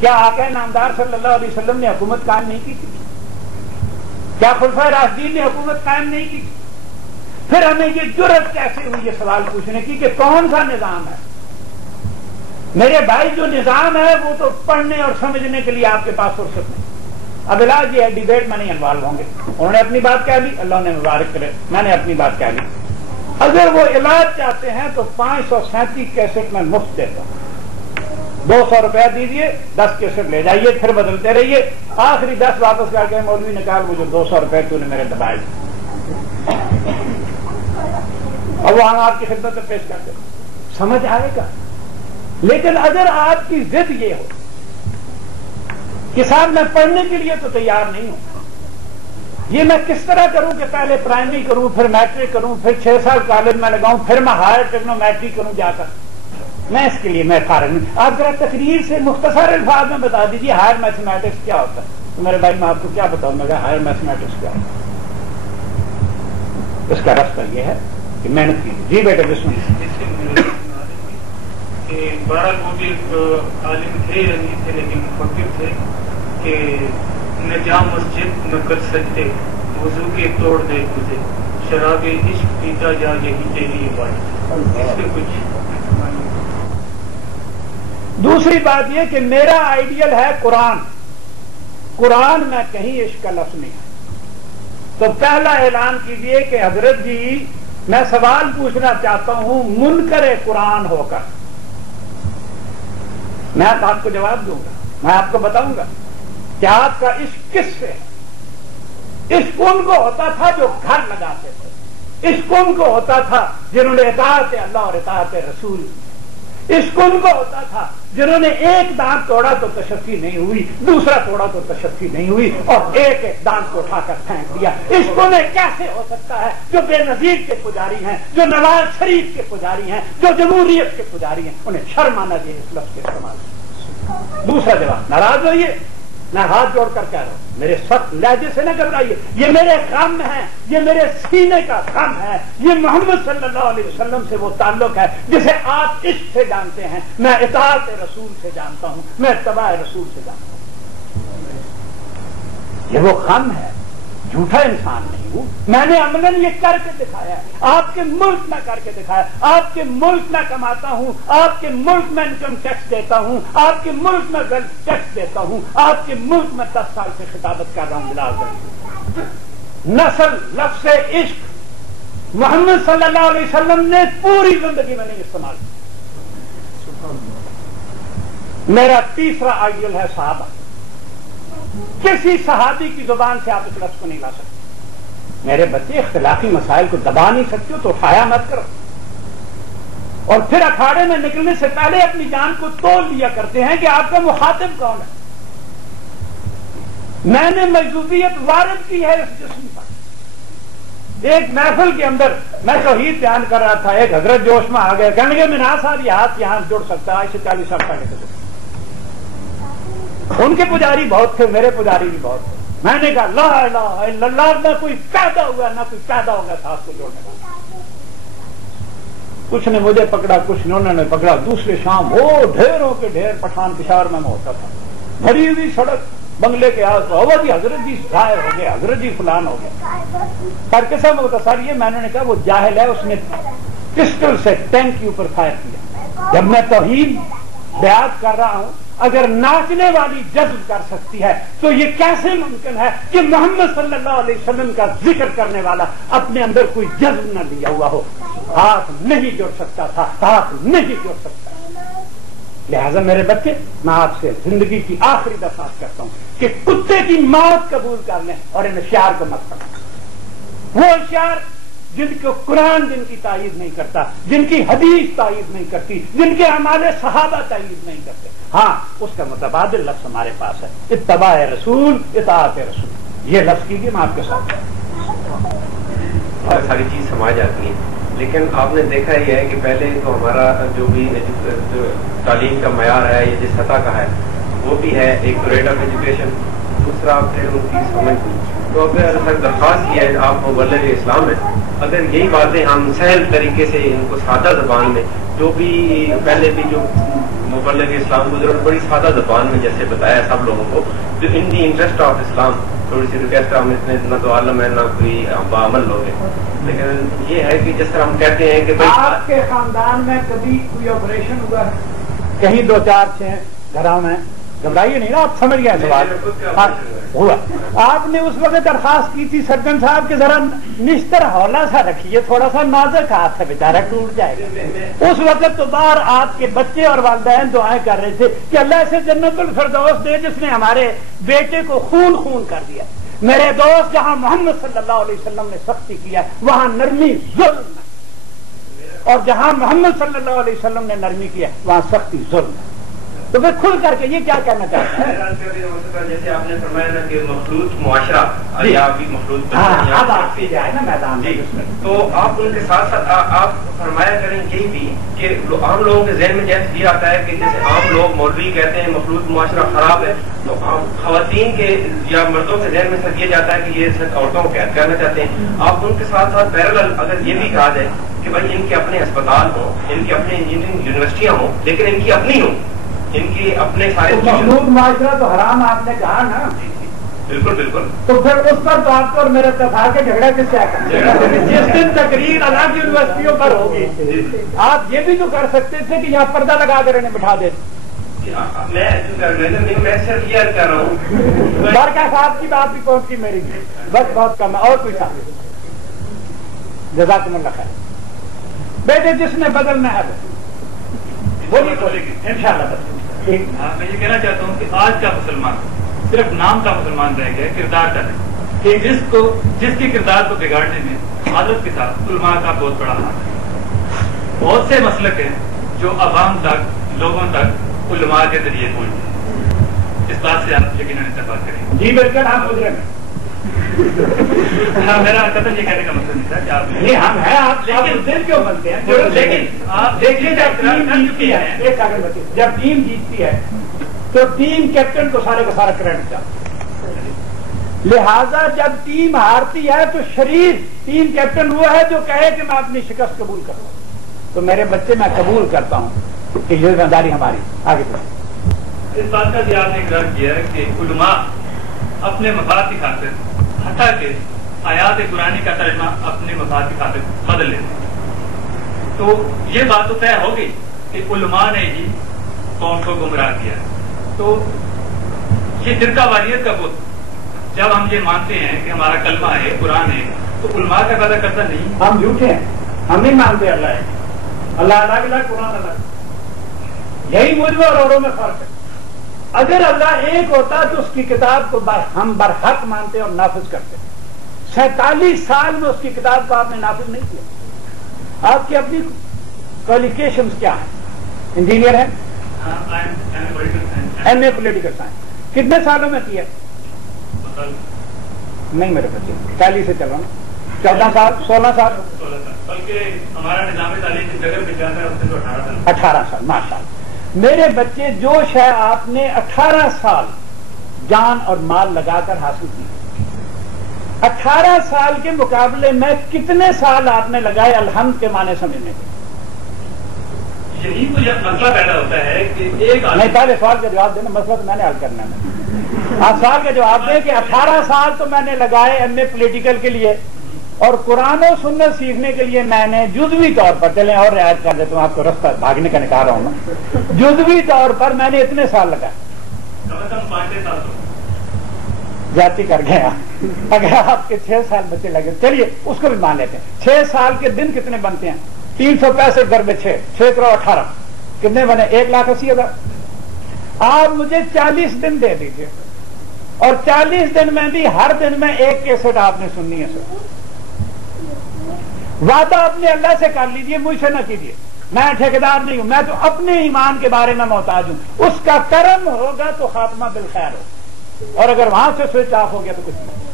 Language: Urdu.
کیا آقا نامدار صلی اللہ علیہ وسلم نے حکومت قائم نہیں کی تھی؟ کیا خلفائے راشدین نے حکومت قائم نہیں کی؟ پھر ہمیں یہ جرأت کیسے ہوئی یہ سوال پوچھنے کی کہ کون سا نظام ہے؟ میرے بھائی جو نظام ہے وہ تو پڑھنے اور سمجھنے کے لیے آپ کے پاس فرصت نہیں. اب علاج یہ ہے ڈیبیٹ میں نہیں انوالو ہوں گے. انہوں نے اپنی بات کہہ لی, اللہ نے مبارک کرے, میں نے اپنی بات کہہ لی. اگر وہ علاج چاہتے ہیں تو 537 کیسٹ میں مفت دیتا ہوں. 200 روپیہ دیجیے, 10 کیسٹ لے جائیے, پھر بدلتے رہیے, آخری 10 واپس کر کے مولوی نے کہا مجھے 200 روپے تو نے میرے دبائے, اور وہ ہم آپ کی خدمت میں پیش کرتے. سمجھ آئے گا. لیکن اگر آپ کی ضد یہ ہو کہ صاحب میں پڑھنے کے لیے تو تیار نہیں ہوں, یہ میں کس طرح کروں کہ پہلے پرائمری کروں, پھر میٹرک کروں, پھر 6 سال کالج میں لگاؤں, پھر میں ہائر ٹیکنومیٹری کروں جا کر, میں اس کے لیے میں فارغ نہیں. آپ ذرا تقریر سے مختصر الفاظ میں بتا دیجیے ہائر میتھمیٹکس کیا ہوتا ہے. تو میرے بھائی میں آپ کو کیا بتاؤں, میں کہا ہائر میتھمیٹکس کیا ہوتا ہے. اس کا راستہ یہ ہے کہ محنت کیجیے. جی بیٹا بسم اللہ. 12 کو بھی عالم تھے یا نہیں تھے لیکن مفکر تھے کہ نہ جا مسجد نہ کر سکتے, وضو کے توڑ دے تجھے, شراب عشق پیتا جا یہی تیری بات. اس سے کچھ دوسری بات یہ کہ میرا آئیڈیل ہے قرآن. قرآن میں کہیں عشق کا لفظ نہیں ہے. تو پہلا اعلان کیجئے کہ حضرت جی میں سوال پوچھنا چاہتا ہوں منکر قرآن ہو کر. میں آپ کو جواب دوں گا, میں آپ کو بتاؤں گا کہ آپ کا عشق کس سے ہے. عشق ان کو ہوتا تھا جو گھر لگاتے تھے. عشق ان کو ہوتا تھا جنہوں نے اطاعت اللہ اور اطاعت رسول. عشق ان کو ہوتا تھا جنہوں نے ایک دانت توڑا تو تشفی نہیں ہوئی, دوسرا توڑا تو تشفی نہیں ہوئی, اور ایک ایک دانت کو اٹھا کر پھینک دیا. عشق انہیں کیسے ہو سکتا ہے جو بے نظیر کے پجاری ہیں, جو نواز شریف کے پجاری ہیں, جو جمہوریت کے پجاری ہیں, انہیں شرم آنا چاہیے اس لفظ کے استعمال. دوسرا جواب, ناراض ہوئیے, میں ہاتھ جوڑ کر کہہ رہا ہوں, میرے سخت لہجے سے نہ گھبرائیے. یہ میرے غم ہے, یہ میرے سینے کا غم ہے. یہ محمد صلی اللہ علیہ وسلم سے وہ تعلق ہے جسے آپ عشق سے جانتے ہیں, میں اطاعت رسول سے جانتا ہوں, میں اتباع رسول سے جانتا ہوں. یہ وہ غم ہے, جھوٹا انسان نہیں ہوں. میں نے عملاً یہ کر کے دکھایا ہے. آپ کے ملک میں کر کے دکھایا. آپ کے ملک میں کماتا ہوں, آپ کے ملک میں انکم ٹیکس دیتا ہوں, آپ کے ملک میں ویلتھ ٹیکس دیتا ہوں, آپ کے ملک میں 10 سال سے خطابت کر رہا ہوں. بلال نسل لفظ عشق محمد صلی اللہ علیہ وسلم نے پوری زندگی میں نہیں استعمال کیا. میرا تیسرا آئیڈیل ہے صحابہ. کسی صحابی کی زبان سے آپ اس لفظ کو نہیں لا سکتے. میرے بچے اختلافی مسائل کو دبا نہیں سکتے ہو تو اٹھایا مت کرو, اور پھر اکھاڑے میں نکلنے سے پہلے اپنی جان کو تول لیا کرتے ہیں کہ آپ کا مخاطب کون ہے. میں نے محدودیت وارد کی ہے اس جسم پر. ایک محفل کے اندر میں توحید بیان کر رہا تھا, ایک حضرت جوش میں آ گئے, کہنے لگے مناز صاحب یہ ہاتھ یہاں جڑ سکتا ہے, آج سے 40 سال پہلے. ان کے پجاری بہت تھے, میرے پجاری بھی بہت تھے. میں نے کہا لا الہ الا اللہ, نہ کوئی پیدا ہوا نہ کوئی پیدا ہوگا ساتھ کو جوڑنے والا. کچھ نے مجھے پکڑا, کچھ نے انہوں نے پکڑا. دوسرے شام وہ ڈھیروں کے ڈھیر پٹھان پشاور میں ہوتا تھا, بھری ہوئی سڑک, بنگلے کے آس پاس. جی حضرت جی ظاہر ہو گئے, حضرت جی فلان ہو گئے. پر کسا مختصر یہ, میں نے کہا وہ جاہل ہے, اس نے پسٹل سے ٹینک کے اوپر فائر کیا. جب میں توحید بیان کر رہا ہوں, اگر ناچنے والی جذب کر سکتی ہے تو یہ کیسے ممکن ہے کہ محمد صلی اللہ علیہ وسلم کا ذکر کرنے والا اپنے اندر کوئی جذب نہ لیا ہوا ہو. ہاتھ نہیں جڑ سکتا تھا, ہاتھ نہیں جڑ سکتا. لہذا میرے بچے, میں آپ سے زندگی کی آخری درخواست کرتا ہوں کہ کتے کی موت قبول کر لیں اور ان اشعار کو مت پڑھیں. وہ اشعار جن کو قرآن جن کی تائید نہیں کرتا, جن کی حدیث تائید نہیں کرتی, جن کے اعمال صحابہ تائید نہیں کرتے. ہاں اس کا متبادل لفظ ہمارے پاس ہے, اتباع رسول, اطاعت رسول. یہ لفظ کیجیے, میں آپ کے ساتھ. بہت ساری چیز سمجھ جاتی ہے, لیکن آپ نے دیکھا یہ ہے کہ پہلے تو ہمارا جو بھی تعلیم کا معیار ہے, یہ جس سطح کا ہے, وہ بھی ہے ایک ریٹ آف ایجوکیشن, دوسرا پھر ان کی سمجھ تو اگر درخواست کی ہے آپ مبلغ اسلام ہیں، اگر یہی باتیں ہم سہل طریقے سے ان کو سادہ زبان میں، جو بھی پہلے بھی جو مبلغ اسلام گزرے بڑی سادہ زبان میں جیسے بتایا سب لوگوں کو، جو ان دی انٹرسٹ آف اسلام، تھوڑی سی ریکویسٹ، ہم اتنے نہ تو عالم ہے نہ کوئی بعمل لوگ ہیں، لیکن یہ ہے کہ جس طرح ہم کہتے ہیں کہ آپ کے خاندان میں کبھی کوئی آپریشن ہوا ہے؟ کہیں 2 4 6 گھروں میں، گھبرائیے نہیں نا، آپ سمجھ گئے سوال ہوا. آپ نے اس وقت درخواست کی تھی سرجن صاحب کہ ذرا نشتر ہولا سا رکھیے، تھوڑا سا نازک ہاتھ ہے بیچارہ ٹوٹ جائے گا. اس وقت تو باہر آپ کے بچے اور والدین دعائیں کر رہے تھے کہ اللہ سے جنت الفردوس دے جس نے ہمارے بیٹے کو خون کر دیا. میرے دوست، جہاں محمد صلی اللہ علیہ وسلم نے سختی کیا وہاں نرمی ظلم ہے، اور جہاں محمد صلی اللہ علیہ وسلم نے نرمی کیا وہاں سختی ظلم ہے. تو پھر کھل کر کے یہ کیا کہنا چاہتے ہیں؟ جیسے آپ نے فرمایا نا کہ مخلوط معاشرہ یا بھی مخلوط میدان، تو آپ ان کے ساتھ ساتھ آپ فرمایا کریں یہی بھی کہ عام لوگوں کے ذہن میں جیسے یہ آتا ہے کہ جیسے عام لوگ مولوی کہتے ہیں مخلوط معاشرہ خراب ہے، تو خواتین کے یا مردوں کے ذہن میں سر یہ جاتا ہے کہ یہ صرف عورتوں کو قید کرنا چاہتے ہیں. آپ ان کے ساتھ ساتھ پیرالل اگر یہ بھی کہا جائے کہ بھائی ان کے اپنے اسپتال ہوں، ان کے اپنے انجینئرنگ یونیورسٹیاں ہوں، لیکن ان کی اپنی ہوں، ان کی اپنے سارے مخلوط معاشرہ تو حرام آپ نے کہا نا. بالکل بالکل. تو پھر اس پر تو آپ کو اور میرے اتفاق کے جھگڑا کس سے جس دن تقریر الگ یونیورسٹیوں پر ہوگی آپ یہ بھی تو کر سکتے تھے کہ یہاں پردہ لگا کر انہیں بٹھا دیتے. میں صرف یہ کر رہا ہوں بارکا صاحب کی بات بھی پہنچ کی میری بھی بس بہت کم ہے. اور کوئی صاحب جزاکم اللہ خیر. بیٹے جس نے بدلنا ہے بولیے ان شاء اللہ. میں یہ کہنا چاہتا ہوں کہ آج کا مسلمان صرف نام کا مسلمان رہ گیا، کردار کا نہیں. جس کے کردار کو بگاڑنے میں عادت کے ساتھ علماء کا بہت بڑا ہاتھ ہے. بہت سے مسلک ہیں جو عوام تک، لوگوں تک علماء کے ذریعے پہنچے. اس بات سے آپ یقیناً اتفاق کریں. جی بالکل آپ گزرے میں میرا قطن یہ کہنے کا مطلب نہیں تھا کہ آپ نہیں ہم ہیں، آپ دل کیوں بنتے ہیں؟ لیکن آپ دیکھیے جب ٹیم جیتتی ہے تو ٹیم کیپٹن کو سارے کا سارا کریڈٹ جاتا ہے. لہذا جب ٹیم ہارتی ہے تو شریف ٹیم کیپٹن وہ ہے جو کہے کہ میں اپنی شکست قبول کرتا ہوں. تو میرے بچے میں قبول کرتا ہوں کہ یہ ذمہ داری ہماری. آگے اس بات کا بھی آپ نے اقرار کیا ہے کہ علماء اپنے مفاد کی خاطر حتیٰ کہ آیات قرآنی کا ترجمہ اپنے مفاد کی خاطر بدل لیتے ہیں. تو یہ بات تو طے ہو گئی کہ علماء نے ہی قوم کو گمراہ کیا. تو یہ فرقہ واریت کا بت جب ہم یہ مانتے ہیں کہ ہمارا کلمہ ہے، قرآن ہے، تو علماء کا پیدا کرتا نہیں. ہم جھوٹے ہیں، ہم نہیں مانتے اللہ ہے. اللہ الگ الگ، قرآن الگ. یہی مجھ میں اور اوروں میں فرق ہے. اگر اللہ ایک ہوتا تو اس کی کتاب کو ہم برحق مانتے اور نافذ کرتے. 47 سال میں اس کی کتاب کو آپ نے نافذ نہیں کیا. آپ کی اپنی کوالیفکیشنز کیا ہیں؟ انجینئر ہیں، ایم اے پولیٹیکل سائنس. کتنے سالوں میں کیا؟ نہیں میرے بچے 40 سے چل رہا ہوں، 14 سال 16 سال بلکہ ہمارا نظام تعلیم کی جگہ میں جاتا ہے اس سے 18 سال. ماشاء اللہ. میرے بچے جو شے آپ نے 18 سال جان اور مال لگا کر حاصل کی، 18 سال کے مقابلے میں کتنے سال آپ نے لگائے الحمد کے معنی سمجھنے کے؟ یہی تو مسئلہ پیدا ہوتا ہے کہ ایک نہیں، پہلے سوال کا جواب دینا، مسئلہ تو میں نے حل کرنا ہے. آپ سوال کا جواب دیں کہ 18 سال تو میں نے لگائے ایم اے پولیٹیکل کے لیے، اور قرآن و سنت سیکھنے کے لیے میں نے جزوی طور پر، چلیں اور رعایت کر دیتا ہوں، آپ کو رستہ بھاگنے کا نکال رہا ہوں نا، جزوی طور پر میں نے اتنے سال لگائے. جاتی کر گیا. اگر آپ کے 6 سال بچے لگے، چلیے اس کو بھی مان لیتے ہیں. 6 سال کے دن کتنے بنتے ہیں؟ 365 ضرب 6، 6 کرو 18 کتنے بنے؟ 1,80,000. آپ مجھے 40 دن دے دیجیے، اور 40 دن میں بھی ہر دن میں ایک کیسٹ آپ نے سننی ہے. سر وعدہ اپنے اللہ سے کر لیجئے، مجھ سے نہ کیجیے. میں ٹھیکیدار نہیں ہوں، میں تو اپنے ایمان کے بارے میں محتاج ہوں. اس کا کرم ہوگا تو خاتمہ بالخیر ہو، اور اگر وہاں سے سوئچ آف ہو گیا تو کچھ نہیں.